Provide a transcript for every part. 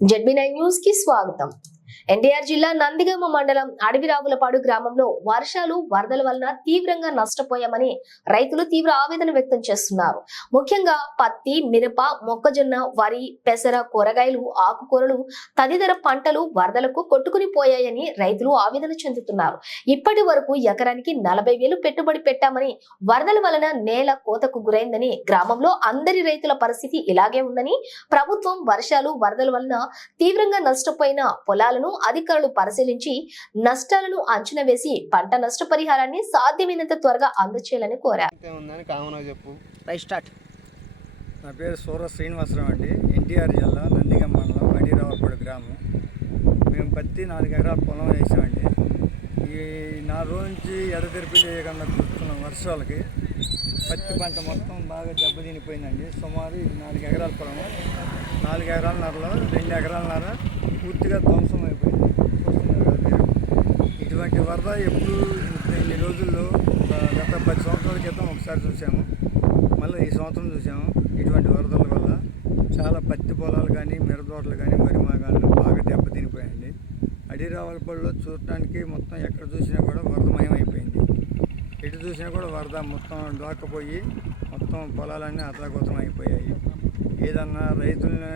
ZB nine news కి స్వాగతం ఎన్టీఆర్ జిల్లా నందిగామ మండలం అడవిరావులపాడు గ్రామంలో వర్షాలు వరదల వలన తీవ్రంగా నష్టపోయామని రైతులు తీవ్ర ఆవేదన వ్యక్తం చేస్తున్నారు. ముఖ్యంగా పత్తి మిరప మొక్కజొన్న వరి పెసర కూరగాయలు ఆకుకూరలు తదితర పంటలు వరదలకు కొట్టుకుని పోయాయని రైతులు ఆవేదన చెందుతున్నారు. ఇప్పటి వరకు ఎకరానికి నలభై వేలు పెట్టుబడి పెట్టామని వరదల వలన నేల కోతకు గురైందని గ్రామంలో అందరి రైతుల పరిస్థితి ఇలాగే ఉందని ప్రభుత్వం వర్షాలు వరదల వలన తీవ్రంగా నష్టపోయిన పొలాలను అధికారులు పరిశీలించి నష్టాలను అంచనా వేసి పంట నష్టపరిహారాన్ని సాధ్యమైనంత త్వరగా అందచేయాలని కోరారు. అంతే ఉందని కామన్గా చెప్పు. Right start. నా పేరు సూర శ్రీనివాసరావు అండి. ఎన్టీఆర్ జిల్లా నందిగం మండలం అడిరావుపడి గ్రామం. మేము పత్తి నాలుగు ఎకరాల పొలం వేసామండి. ఈ నాలుగు నుంచి ఎడతెరిపి లేకుండా కురుస్తున్న వర్షాలకి పత్తి పంట మొత్తం బాగా దెబ్బతినిపోయిందండి. సుమారు ఇది నాలుగు ఎకరాల పొలం. నాలుగు ఎకరాలన్నరలో రెండు ఎకరాలన్నర పూర్తిగా ధ్వంసం అయిపోయింది. చూస్తున్నారు కదా మీరు ఇటువంటి వరద ఎప్పుడు ఇన్ని రోజుల్లో ఒక గత పది సంవత్సరాల క్రితం ఒకసారి చూసాము. మళ్ళీ ఈ సంవత్సరం చూసాము. ఇటువంటి వరదల వల్ల చాలా పత్తి పొలాలు కానీ మిరపతోటలు కానీ మరిమా కానీ బాగా దెబ్బతినిపోయాయండి అడిరావులపల్లిలో చూడటానికి మొత్తం ఎక్కడ చూసినా కూడా వరదమయం అయిపోయింది. ఎటు చూసినా కూడా వరద మొత్తం డోక్కపోయి మొత్తం పొలాలన్నీ అతలకుతలం అయిపోయాయి. ఏదన్నా రైతుల్ని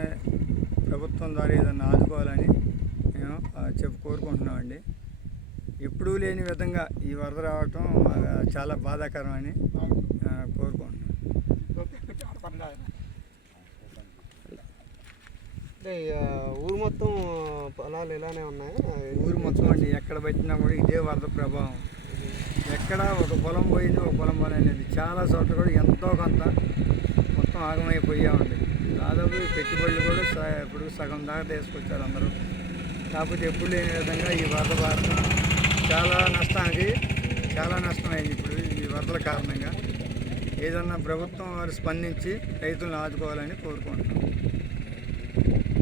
ప్రభుత్వం ద్వారా ఏదన్నా ఆదుకోవాలని మేము చెప్పు కోరుకుంటున్నామండి. ఎప్పుడూ లేని విధంగా ఈ వరద రావటం చాలా బాధాకరం అని కోరుకుంటున్నాం. అంటే ఊరు మొత్తం పొలాలు ఇలానే ఉన్నాయా? ఊరు మొత్తం అండి. ఎక్కడ పెట్టినా కూడా ఇదే వరద ప్రభావం. ఎక్కడ ఒక పొలం పోయింది ఒక పొలం పోలేదు. చాలా చోట్ల కూడా ఎంతో కొంత మొత్తం ఆగమైపోయా ఉంది దాదాపు పెట్టుబడులు కూడా ఇప్పుడు సగం దాకా తీసుకొచ్చారు అందరూ. కాకపోతే ఎప్పుడు లేని విధంగా ఈ వరద బారిన చాలా నష్టానికి చాలా నష్టం అయింది ఇప్పుడు ఈ వరదల కారణంగా. ఏదన్నా ప్రభుత్వం వారు స్పందించి రైతులను ఆదుకోవాలని కోరుకుంటున్నాం.